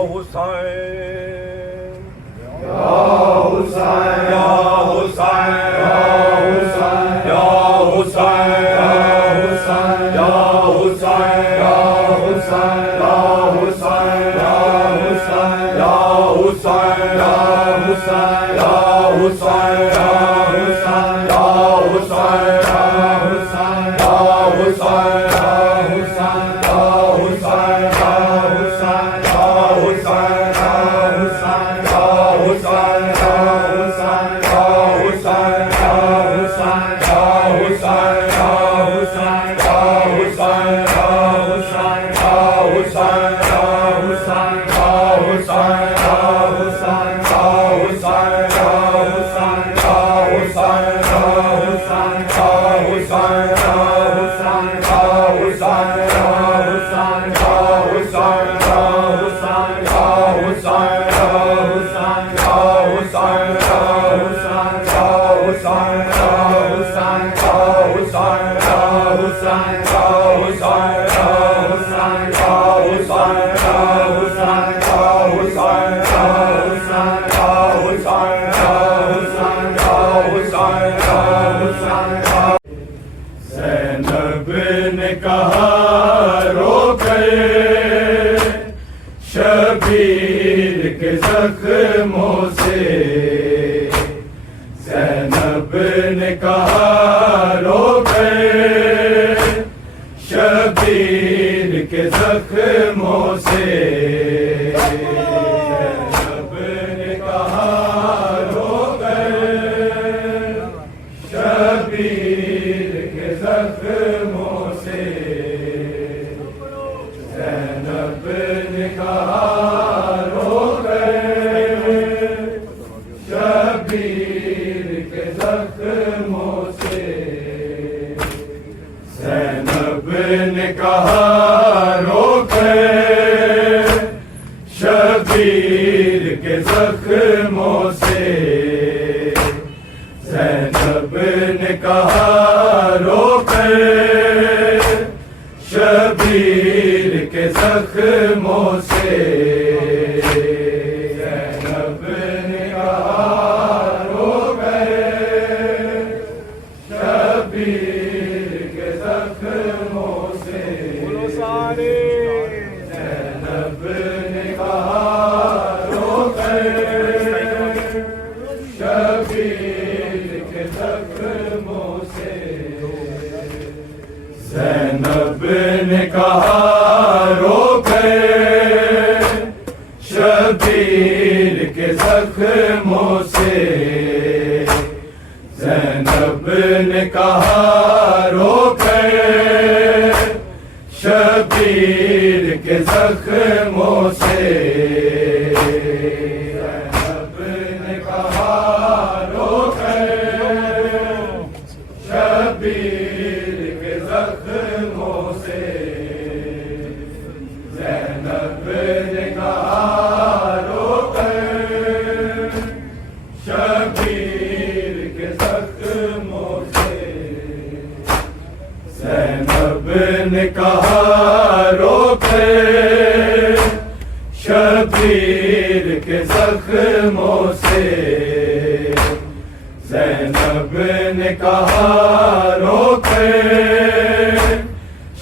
हुसैन या हुसैन या हुसैन या हुसैन या हुसैन या हुसैन या हुसैन या हुसैन या हुसैन या हुसैन या हुसैन या हुसैन या हुसैन या हुसैन या हुसैन ज़ैनब ने कहा रोके शबीर के जख्मों से। ज़ैनब ने कहा रोके शबीर के जख्मों से। ज़ैनब ने कहा रोके शबीर के जख्मों से। ज़ैनब ने कहा रोके शबीर के जख्मों से। ज़ैनब ने कहा रोके शबीर के जख्मों से। ज़ैनब ने कहा रोके शबीर के जख्मों से। ज़ैनब ने कहा रोके शबीर के जख्मों से। ज़ैनब ने कहा रोके शबीर के जख्मों से। ज़ैनब ने कहा रोके शबीर के जख्मों से। ज़ैनब ने कहा रोके शबीर के जख्मों से। ज़ैनब ने कहा रोके शबीर के जख्मों से। ज़ैनब ने कहा रोके शबीर के जख्मों से। ज़ैनब ने कहा रोके शबीर के जख्मों से। ज़ैनब ने कहा रोके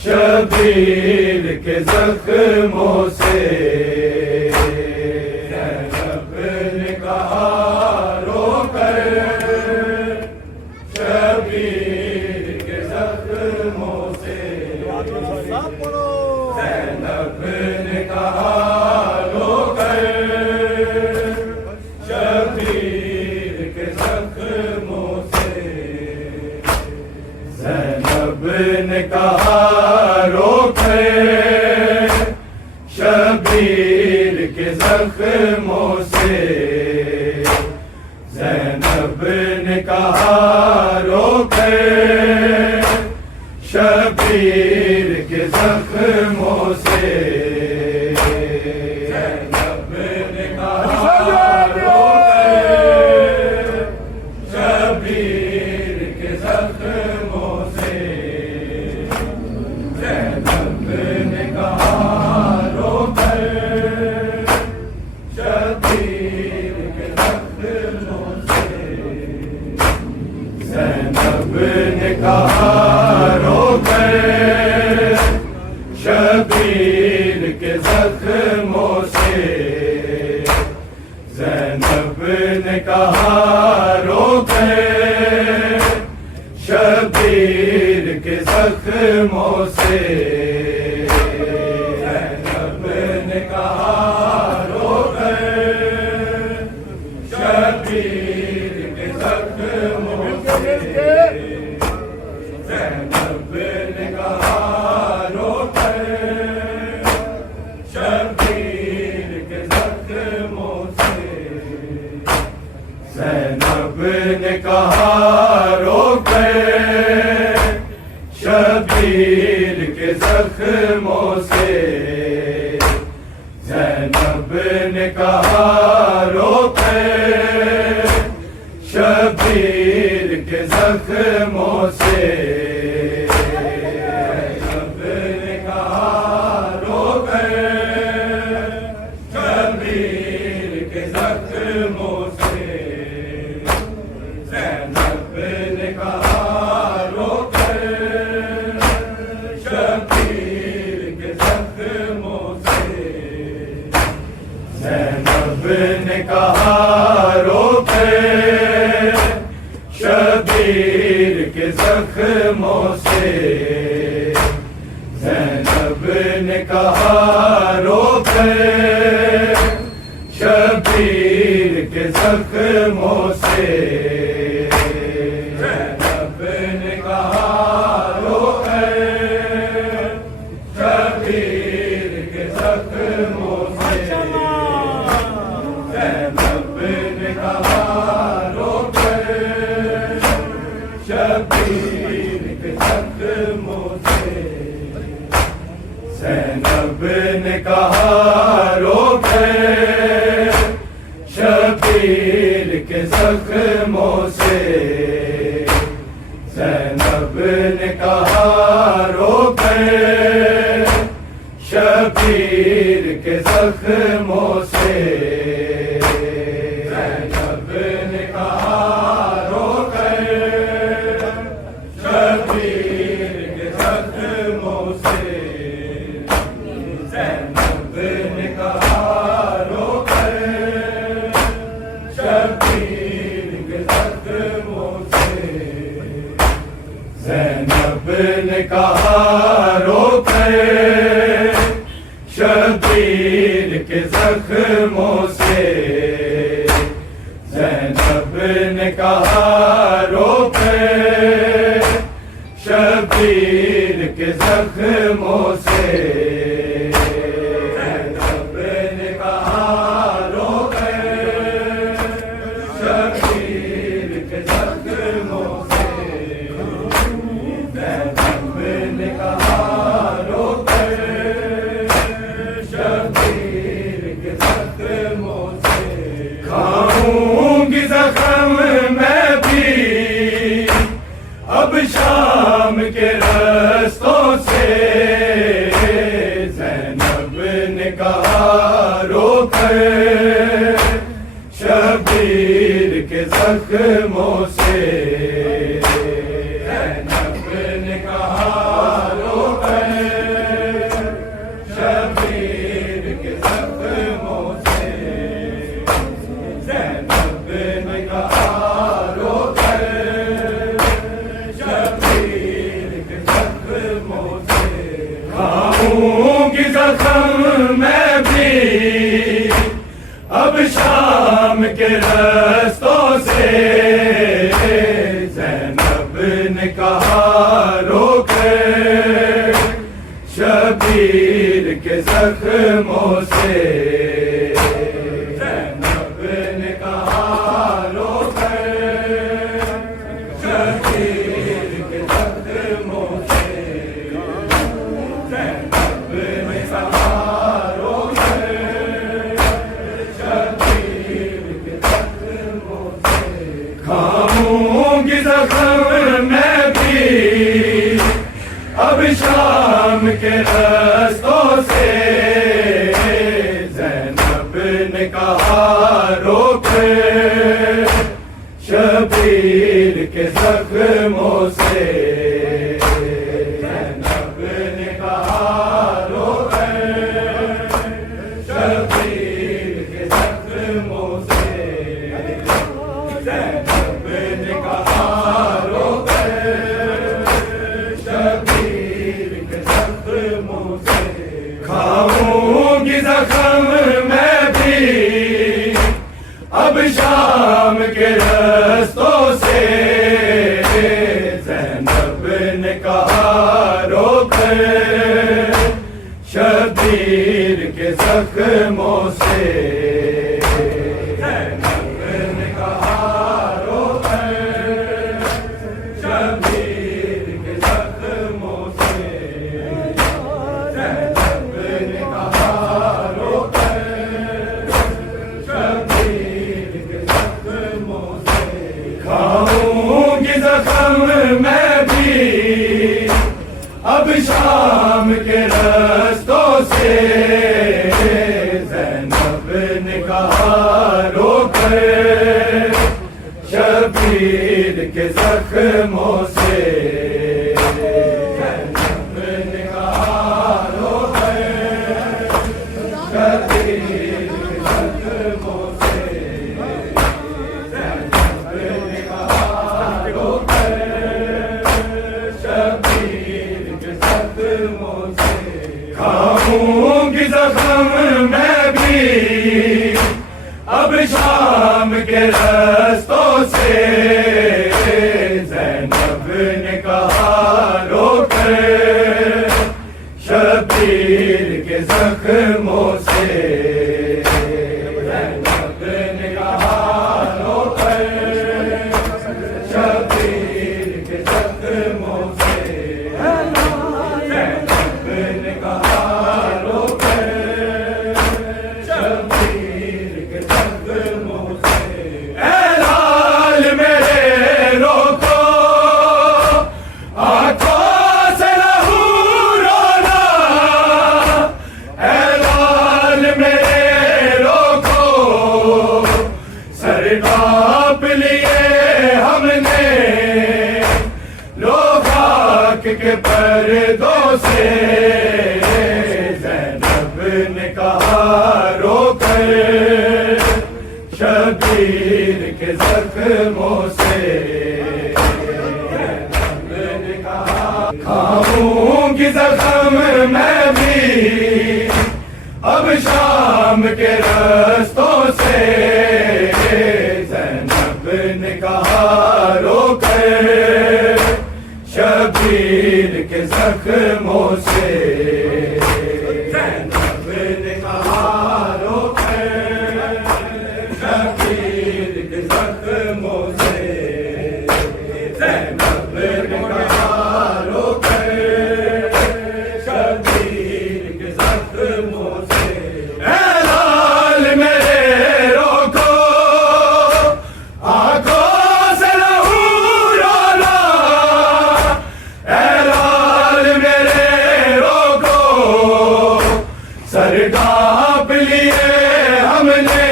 शबीर के जख्मों से। ज़ैनब ने कहा रोके शबीर के जख्मों से। ज़ैनब ने कहा रोके शबीर के जख्मों से। ज़ैनब ने कहा रोके शबीर के जख्मों से। ज़ैनब ने कहा रोके शबीर के जख्मों से। ज़ैनब ने कहा रोके शबीर के जख्मों से। ज़ैनब ने कहा रोके जख्मों से ज़ैनब ने कहा रोके शबीर के जख्मों से ज़ैनब ने कहा रोके शबीर के जख्मों से ज़ैनब ने कहा रोके शबीर के जख्मों से ज़ैनब ने कहा रोके शबीर के जख्मों से ज़ैनब ने कहा रोके शबीर के जख्मों से ज़ैनब ने कहा रोके शबीर के जख्मों से ज़ैनब ने कहा रोके शबीर के जख्मों से ज़ैनब ने कहा रोके शबीर के जख्मों से ज़ैनब ने कहा रोके शबीर के जख्मों से ज़ैनब ने कहा रोके शबीर के जख्मों से ज़ैनब ने कहा रोके शबीर के जख्मों से ज़ैनब ने कहा रोके शबीर के जख्मों से ज़ैनब ने कहा रोके शबीर के जख्मों से ज़ैनब ने कहा रोके शबीर के जख्मों से ज़ैनब ने कहा रोके शबीर के जख्मों से ज़ैनब ने कहा रोके शबीर के जख्मों से ज़ैनब ने कहा रोके शबीर के जख्मों से ज़ैनब ने कहा रोके शबीर के जख्मों से ज़ैनब ने कहा रोके शबीर के जख्मों से खाऊंगी जख्म मैं भी अब शाम के रास्तों से ज़ैनब ने कहा रोके शबीर के जख्मों से ज़ैनब ने कहा रोके शबीर के जख्मों से ज़ैनब ने कहा रोके शबीर के जख्मों से खाऊंगी जख्म मैं भी अब शाम के रास्तों से ज़ैनब ने कहा रोके शबीर के जख्मों से ज़ैनब ने कहा रोके शबीर के जख्मों से ज़ैनब ने कहा रोके शबीर के जख्मों से खाऊंगी जख्म मैं भी अब शाम के रास्तों से ज़ैनब ने कहा रोके शबीर के जख्मों से ज़ैनब ने कहा रोके जख्मों से ज़ैनब ने कहा रोकर शबीर के जख्मों से ज़ैनब ने कहा रोकर शबीर के जख्मों से खाऊंगी जख्म मैं भी अब शाम के रस्तों से ज़ैनब ने कहा रोकर शबीर के जख्मों से ज़ैनब ने कहा रोकर शबीर के जख्मों से ज़ैनब ने कहा रोकर शबीर के जख्मों से खाऊंगी जख्म मैं भी अब शाम के रस्तों से ज़ैनब ने कहा रोकर शबीर के जख्मों से ज़ैनब ने कहा रोकर शबीर के जख्मों से ज़ैनब ने कहा रोकर शबीर के जख्मों से ऐ लाल मेरे रोको आंखों से लहू रोना ऐ लाल मेरे रोको सर कांप लिए हमने लो खाक के पर्दों से ज़ैनब ने कहा रोकर शबीर के जख्मों से ज़ैनब ने कहा खाऊंगी जख्म मैं भी अब शाम के रस्तों से ज़ैनब ने कहा रोकर शबीर के जख्मों से ज़ैनब ने कहा रोकर शबीर के जख्मों से ज़ैनब ने कहा रोकर शबीर के जख्मों से ऐ लाल मेरे रोको आंखों से लहू रोना ऐ लाल मेरे रोको सर कांप लिए हमने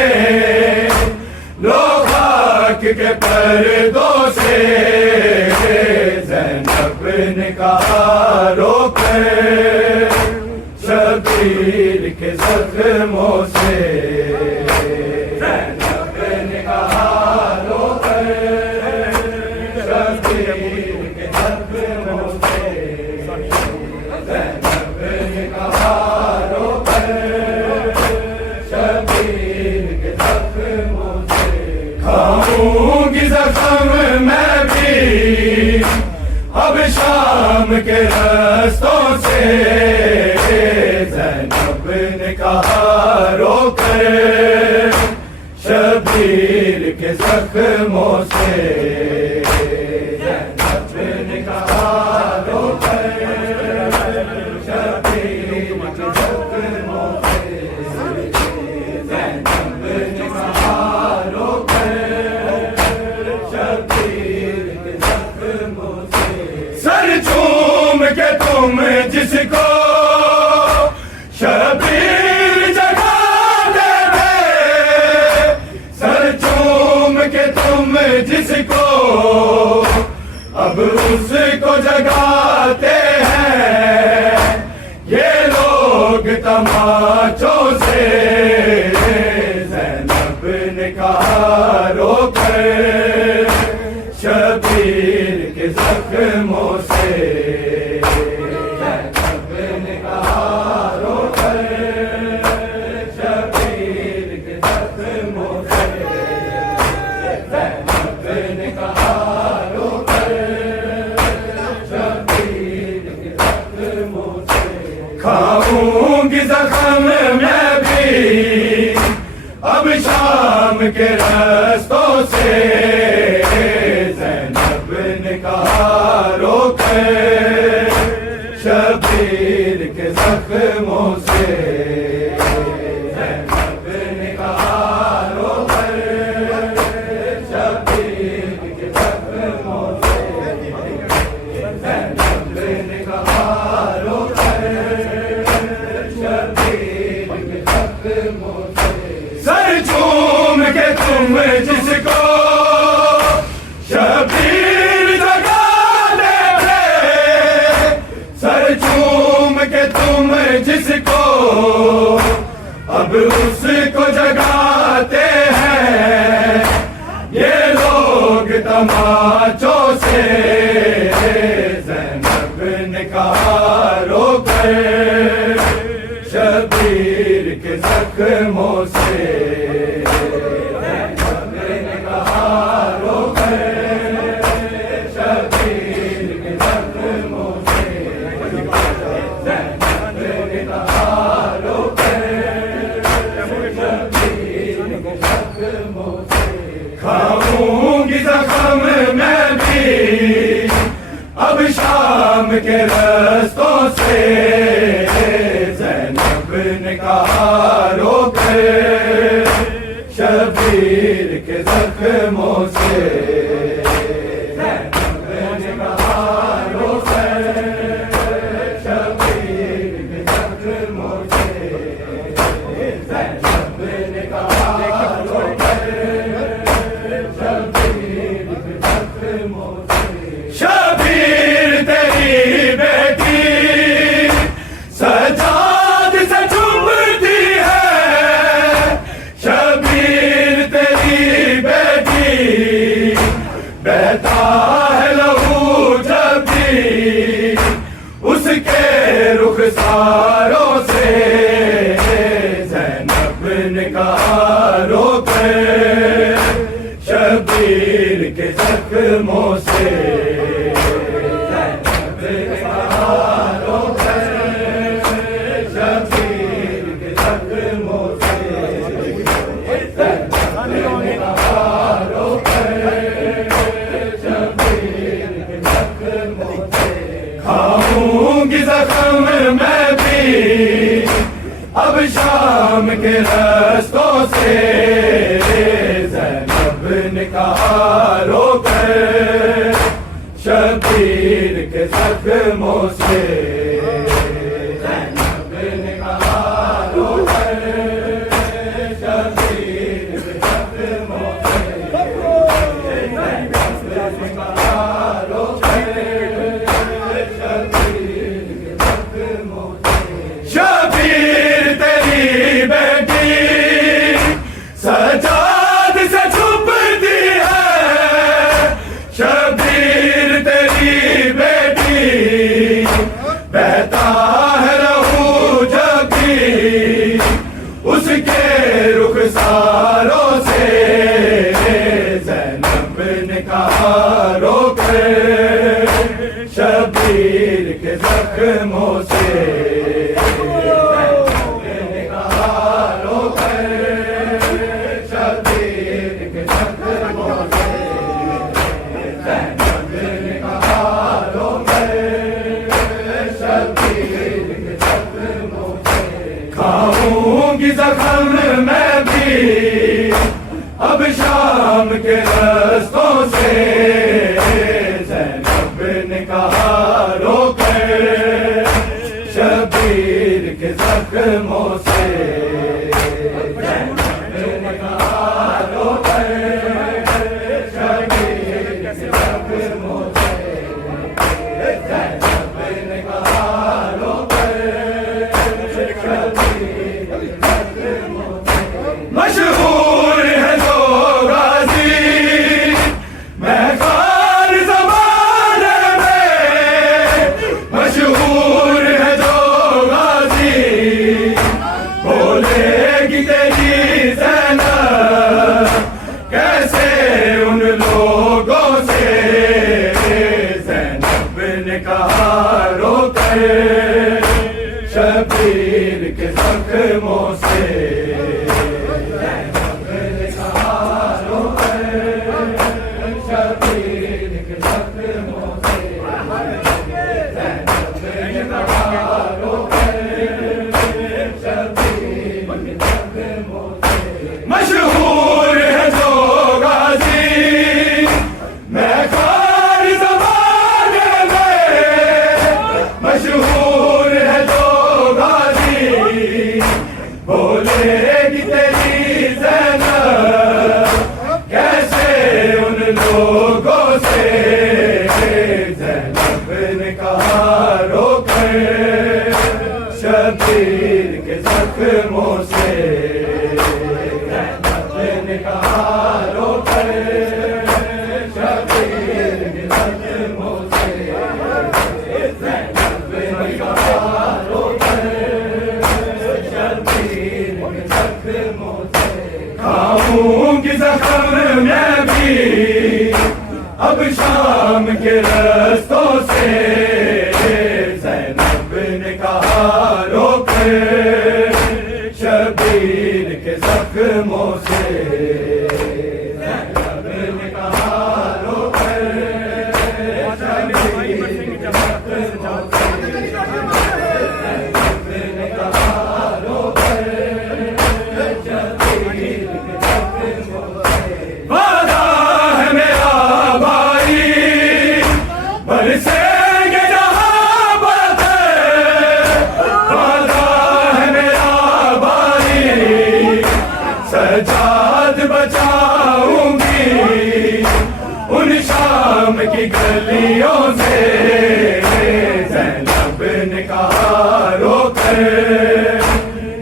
लो खाक के पर्दों से ज़ैनब ने कहा रोकर शबीर के जख्मों से ज़ैनब ने कहा रोकर शबीर के जख्मों से ज़ैनब ने कहा रोकर शबीर के जख्मों से खाऊंगी जख्म मैं भी अब शाम के रस्तों से ज़ैनब ने कहा रोकर शबीर के जख्मों से ज़ैनब ने कहा रोकर शबीर के जख्मों से ज़ैनब ने कहा रोकर शबीर के जख्मों से सर चूम के तुम जिसको शबीर जगाते थे सर चूम के तुम जिसको अब उसको जगाते हैं ये लोग तमाचों से ज़ैनब ने कहा रोकर शबीर के जख्मों से ज़ैनब ने कहा रोकर शबीर के जख्मों से ज़ैनब ने कहा अब शाम के रास्तों से ज़ैनब ने कहा रोके शबीर के जख्मों से। ज़ैनब ने कहा रोके शबीर के जख्मों से। ज़ैनब ने कहा रोके शबीर के जख्मों से। सर झूम के तुम जिसको शबीर जगाते थे, सर झूम के तुम जिसको अब उसको जगाते हैं ये लोग तमाचों से। ज़ैनब ने कहा रोके शबीर के जख्मों से। ज़ैनब ने कहा रोके शबीर के जख्मों से। ज़ैनब ने कहा रोके शबीर के जख्मों से। खाऊंगी जख्म मैं भी अब शाम के रास्तों से। ज़ैनब ने कहा रोके शबीर के जख्मों से। ज़ैनब ने कहा रोके शबीर के जख्मों से। ज़ैनब ने कहा रोके शबीर के जख्मों से। शबीर तेरी बेटी सजाद से चुभती है, शबीर तेरी बेटी बहता है लहू जब भी उसके रुखसारों से। ज़ैनब ने कहा रोके शबीर के जख्मों से। ज़ैनब ने कहा रोके शबीर के जख्मों से। ज़ैनब ने कहा रोके शबीर के जख्मों से। खाऊंगी जख्म मैं भी अब शाम के रास्तों से। ज़ैनब ने कहा रोके शबीर के जख्मों से। ज़ैनब ने कहा रोके शबीर के जख्मों से। ज़ैनब ने कहा रोके शबीर के जख्मों से। शबीर तेरी बेटी सजाद से छुपती है, शबीर तेरी बेटी बहता है लहू जब भी उसके रुखसारों से। ज़ैनब ने कहा रोके शबीर के जख्मों से। ज़ैनब ने कहा रोके शबीर के जख्मों से। ज़ैनब ने कहा रोके शबीर के जख्मों से। खाऊंगी जख्म मैं भी अब शाम के रास्तों से। ज़ैनब ने कहा रोके शबीर के जख्मों से। ज़ैनब ने कहा रोके शबीर के जख्मों से। ज़ैनब ने कहा रोके शबीर के जख्मों से। मशहूर है जो गाजी महकार ज़माने में, मशहूर है जो गाजी बोलेगी तेरी ज़ैनब कैसे उन लोगों से। ज़ैनब ने कहा रोके शबीर के जख्मों से। ज़ैनब बोलेगी तेरी ज़ैनब कैसे उन लोगों से। ज़ैनब ने कहा रोके शबीर के जख्मों से। ज़ैनब ने कहा रोके शबीर के जख्मों से। ज़ैनब ने कहा रोके शबीर के जख्मों से। खाऊंगी जख्म मैं भी अब शाम के रस्तों से। ज़ैनब ने कहा रोके शबीर के जख्मों से। ज़ैनब ने कहा रोके शबीर के जख्मों से। ज़ैनब ने कहा रोके शबीर के जख्मों से। वादा है मेरा भाई बरसेंगे जहां बातें। वादा है मेरा भाई सजाद बचाऊंगी उन शाम की गलियों से। ज़ैनब ने कहा रोके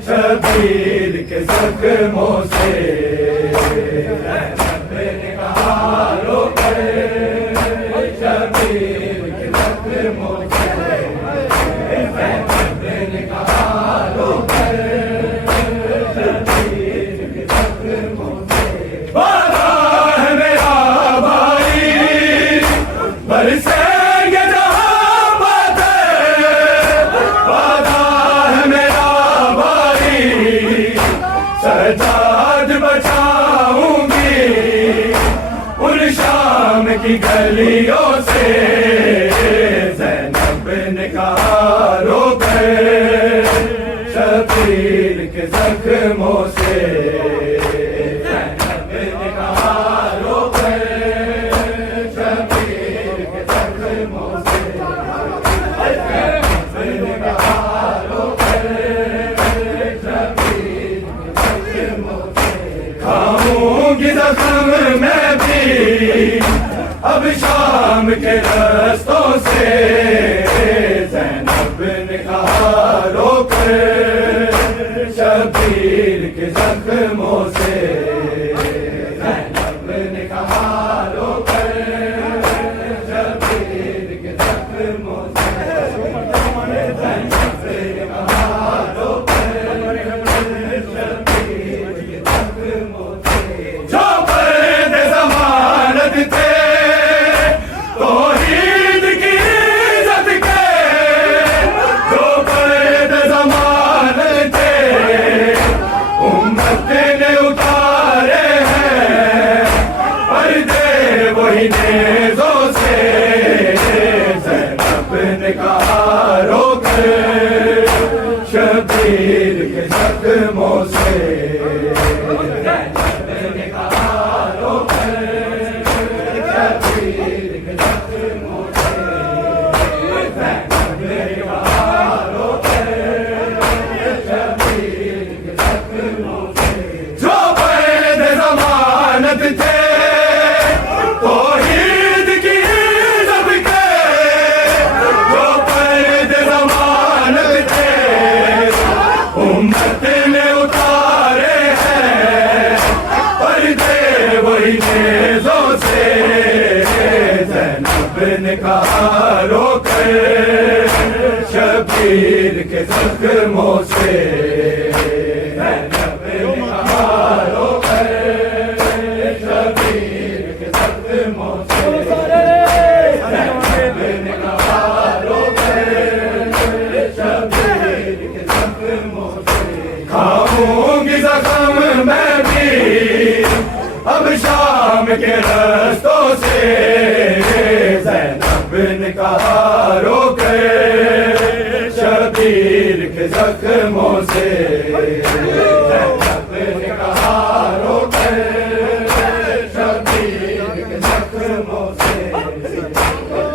शबीर के जख्मों से। ज़ैनब ने कहा रोके शबीर के जख्मों से। ज़ैनब ने कहा रोके शबीर के जख्मों से। वादा है मेरा भाई बरसेंगे जहां बातें। वादा है मेरा भाई सजाद बचाऊंगी उन शाम की गलियों से। ज़ैनब ने कहा रोके शबीर के जख्मों से। ज़ैनब ने कहा रोके शबीर के जख्मों से। ज़ैनब ने कहा रोके शबीर के जख्मों से। खाऊंगी जख्म मैं भी अब शाम के रस्तों से। ज़ैनब ने कहा रोके शबीर के जख्मों से। ज़ैनब ने कहा रोके शबीर के जख्मों से। ज़ैनब ने कहा रोके शबीर के जख्मों से। जो पर्दे ज़मानत थे तौहीद की इज़्ज़त के। जो पर्दे ज़मानत थे उम्मत ने उतारे हैं पर्दे वही नेज़ों से। ज़ैनब ने कहा रोके शबीर के जख्मों से। ज़ैनब ने कहा रोके शबीर के जख्मों से। ज़ैनब ने कहा रोके शबीर के जख्मों से। जो पर्दे ज़मानत थे तौहीद की इज़्ज़त के। जो पर्दे ज़मानत थे उम्मत ने उतारे हैं पर्दे वही नेज़ों से। ज़ैनब ने कहा रोके शबीर के जख्मों से। ज़ैनब ने कहा रोके शबीर के जख्मों से। ज़ैनब ने कहा रोके शबीर के जख्मों से। खाऊंगी जख्म मैं भी अब शाम के रस्तों से। ज़ैनब ने कहा रोके शबीर के जख्मों से। ज़ैनब ने कहा रोके शबीर के जख्मों से।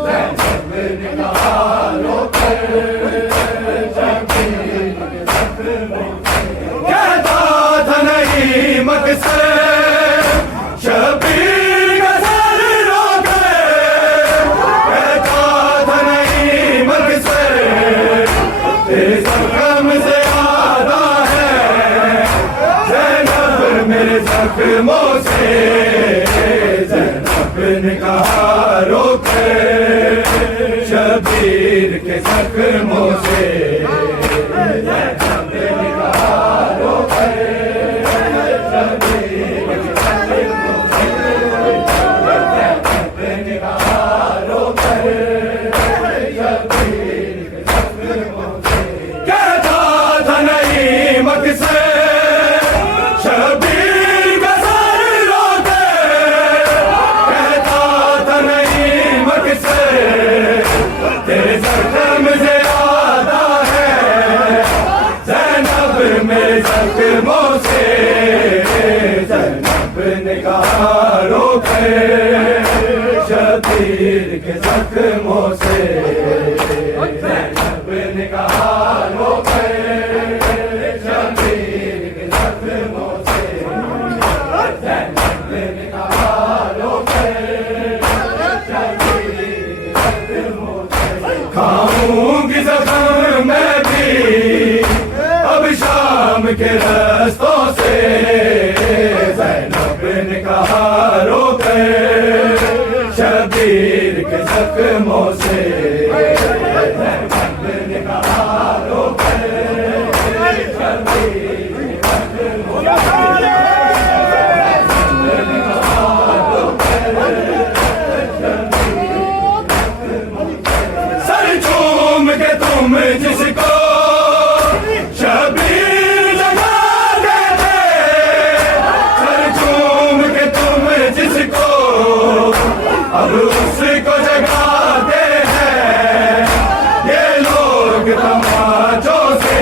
ज़ैनब ने कहा रोके शबीर के जख्मों से। जख्मों से ज़ैनब ने कहा रोके शबीर के जख्मों से ज़ैनब ने कहा रोके शबीर के जख्मों से ज़ैनब ने कहा रोके शबीर के जख्मों से कहता था नहीं मकसद जख्मों से ज़ैनब ने कहा रोके शबीर के जख्मों से ज़ैनब ने कहा रोके शबीर के जख्मों से ज़ैनब ने कहा रोके शबीर के जख्मों से खाऊंगी जख्म मैं भी अब शाम के रास्तों से ज़ैनब ने कहा रोके शबीर के जख्मों से ज़ैनब ने कहा रोके शबीर के जख्मों से सर झूम के तुम जिसको अब उसको जगाते हैं ये लोग तमाचों से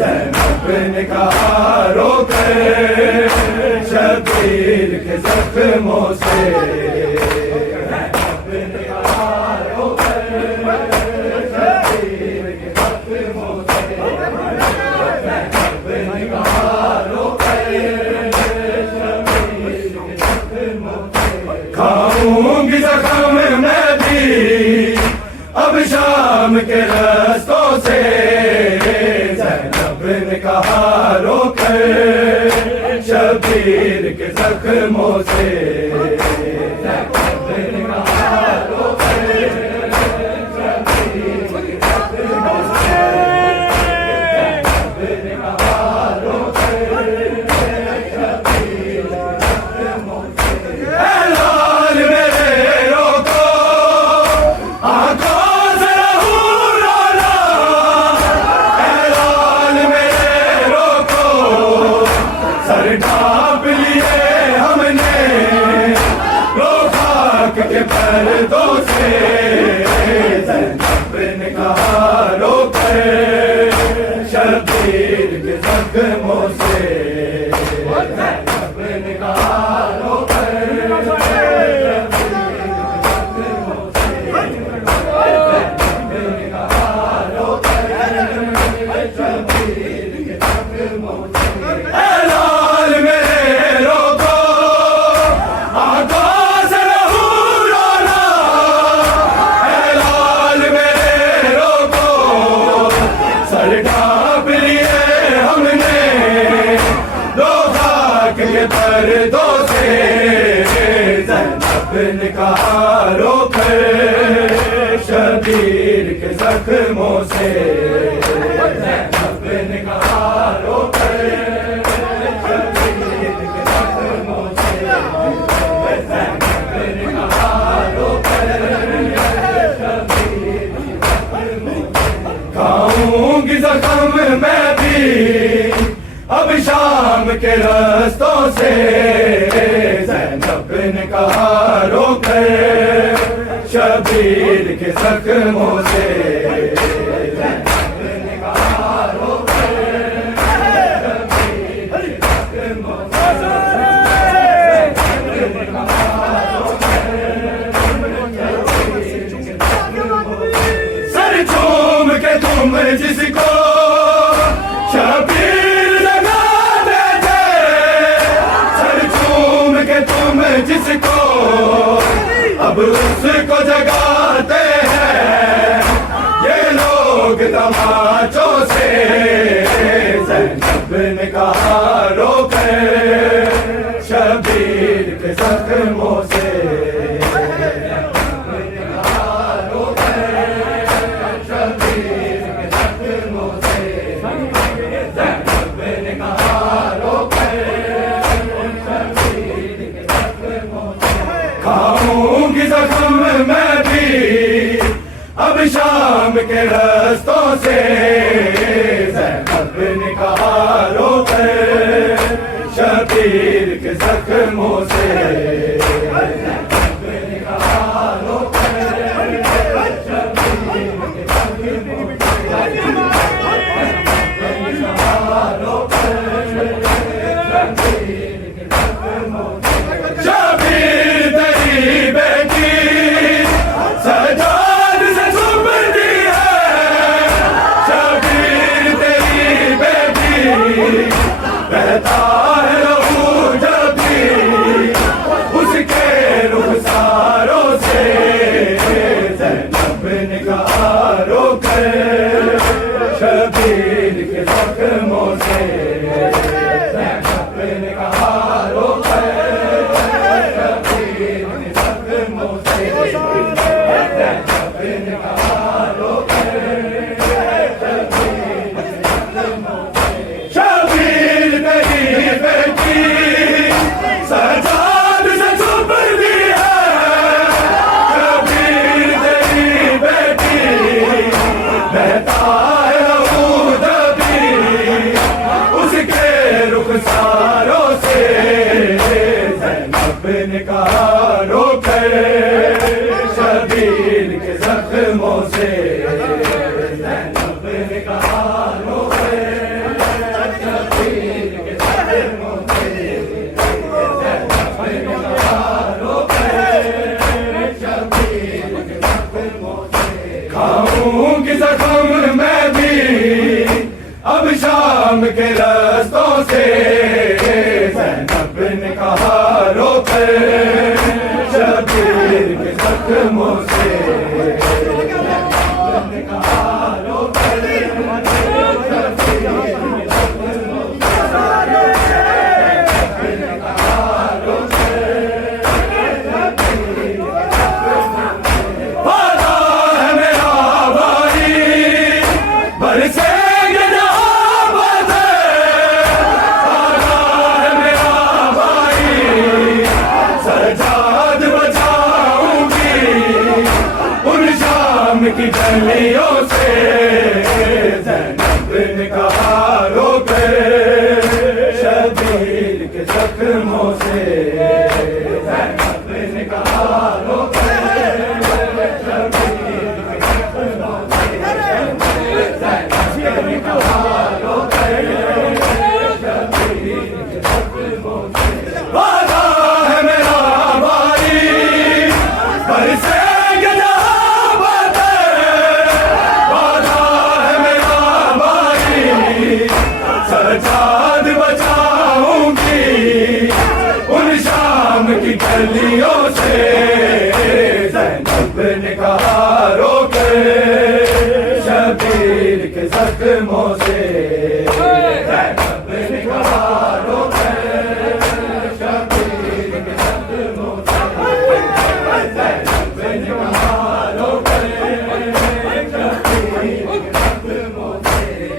ज़ैनब ने कहा रोके शबीर के जख्मों से ज़ैनब ने कहा रोके शबीर के जख्मों से ज़ैनब ने कहा रोके शबीर के जख्मों से खाऊंगी जख्म मैं भी अब शाम के रास्तों से ज़ैनब ने कहा रोके शबीर के जख्मों से ज़ैनब ने कहा रोके शबीर के जख्मों से ज़ैनब ने कहा रोके शबीर के जख्मों से के पर्दों से ज़ैनब ने कहा रोके शबीर के जख्मों से ज़ैनब ने कहा रोके शबीर के जख्मों से ज़ैनब ने कहा रोके शबीर के जख्मों से ऐ लाल मेरे रोको आंखों पर्दों से ज़ैनब ने कहा रोके शबीर के जख्मों से ज़ैनब ने कहा रोके शबीर के जख्मों से ज़ैनब ने कहा रोके शबीर के जख्मों से खाऊंगी जख्म मैं भी अब शाम के रास्तों से ज़ैनब ने कहा रोके शबीर के जख्मों से ज़ैनब ने कहा रोके शबीर के जख्मों से ज़ैनब ने कहा रोके शबीर के जख्मों से सर झूम के तुम जिसको शबीर जिसको अब उसको जगाते हैं ये लोग तमाचों से ज़ैनब ने कहा रोके शाम के रस्तों से ज़ैनब ने कहा रोक शबीर के जख्मों से ज़ैनब ने कहा रोक शबीर तेरी बेटी सजाद से छुप दी है शबीर तेरी बेटी रहता है लहू जब भी उसके रुखसारों से ज़ैनब ने कहा रोक शबीर के जख्मों से ज़ैनब ने कहा रोक शबीर के जख्मों से ज़ैनब ने कहा रोक शबीर तेरी बेटी सजाद से छुप दी है शबीर तेरी बेटी रहता है लहू दबी उसके रुखसारों से ज़ैनब ने कहा रोक शबीर के जख्मों से ज़ैनब ने कहा रोक खाऊंगी जख्म मैं भी अब शाम के रस्तों से ज़ैनब ने कहा रोक शबीर के जख्मों से ज़ैनब ने कहा रोक वादा है मेरा भाई बरसेंगे जहाँ बरसे वादा है मेरा भाई सजाद बचाऊंगी उन शाम की गलियों से ज़ैनब ने कहा रोक शबीर के जख्मों से ज़ैनब ने कहा रोक वादा है मेरा भाई बरसेंगे जहाँ बरसे वादा है मेरा भाई सजाद बचाऊंगी उन शाम की गलियों से ज़ैनब ने कहा रोक शबीर के जख्मों से ज़ैनब ने कहा रोक शबीर के जख्मों से ज़ैनब ने कहा रोक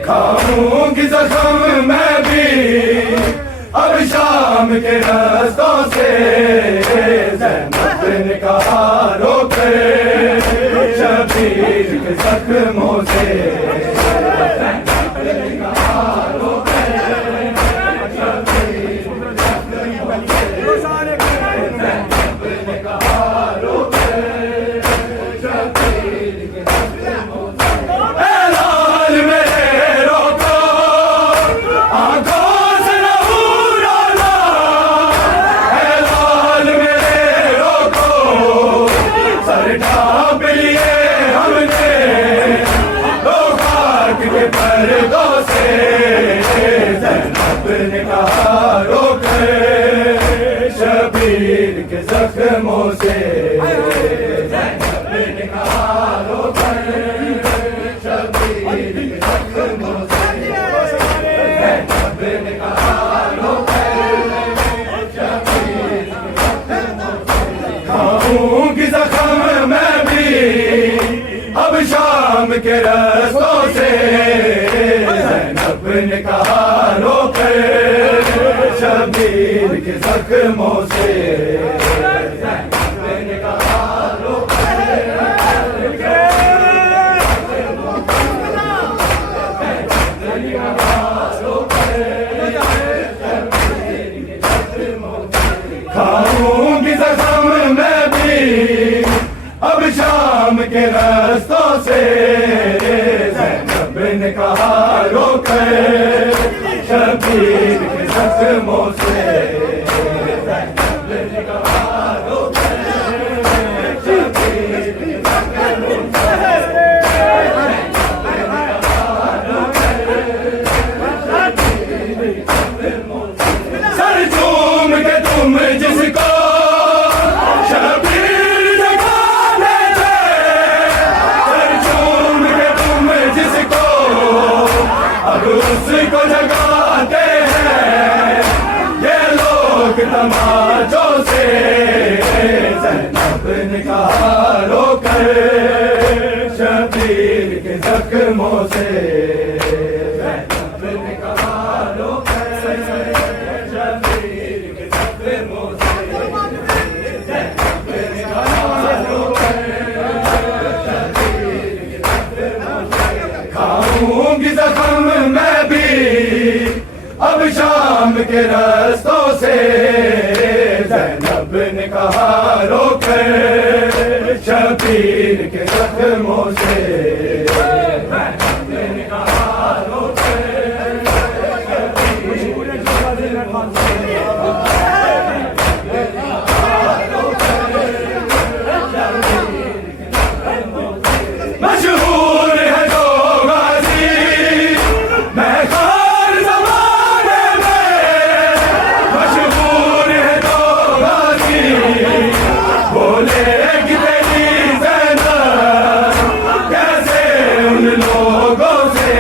खाऊंगी जख्म मैं भी अब शाम के रस्तों से ज़ैनब ने कहा रोक शबीर के जख्मों से ज़ैनब ने कहा रोक शबीर के जख्मों से ज़ैनब ने कहा रोक शबीर के जख्मों से ऐ लाल मेरे रोको आंखों से लहू रोना ऐ लाल मेरे रोको सर ढाँप लिए हमने दो खाक के पर्दों से ज़ैनब ने कहा रोक शबीर के जख्मों से ज़ैनब ने कहा रोक शबीर के जख्मों से ज़ैनब ने कहा रोक शबीर के जख्मों से खाऊंगी जख्म मैं भी अब शाम के रस्तों से ज़ैनब ने कहा रोक शबीर के जख्मों से ज़ैनब ने कहा रोक के रास्तों से ज़ैनब ने कहा रोके शबीर के जख्मों से ज़ैनब ने कहा रोके शबीर के जख्मों से सर चूम के तुम जिसको शबीर जगाने थे, सर चूम के तुम जिसको अब उसको जगाते हैं ये लोग तमाचों से ज़ैनब ने कहा रोकर शबीर के जख्मों से ज़ैनब ने कहा रोकर शबीर के जख्मों से खाऊंगी जख्म मैं भी अब शाम के रास्तों से ज़ैनब ने कहा रोकर शबीर के जख्मों से ज़ैनब ने कहा रोकर शबीर के जख्मों से मशहूर है जो गाजी मैं खार ज़माने में, मशहूर है जो गाजी बोलेगी तेरी ज़ैनब कैसे उन लोगों से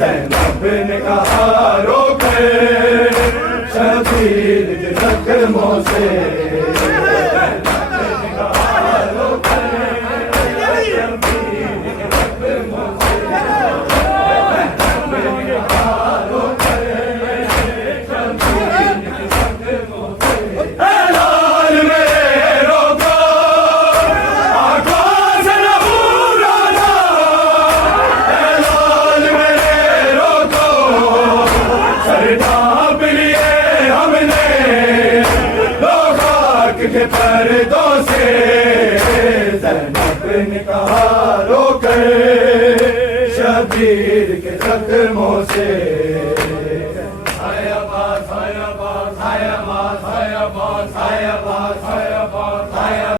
ज़ैनब ने कहा रोके शबीर के जख्मों से के पर्दों से ज़ैनब ने कहा रोके शबीर के जख्मों से सायाबाद सायाबाद सायाबाद सायाबाद सायाबाद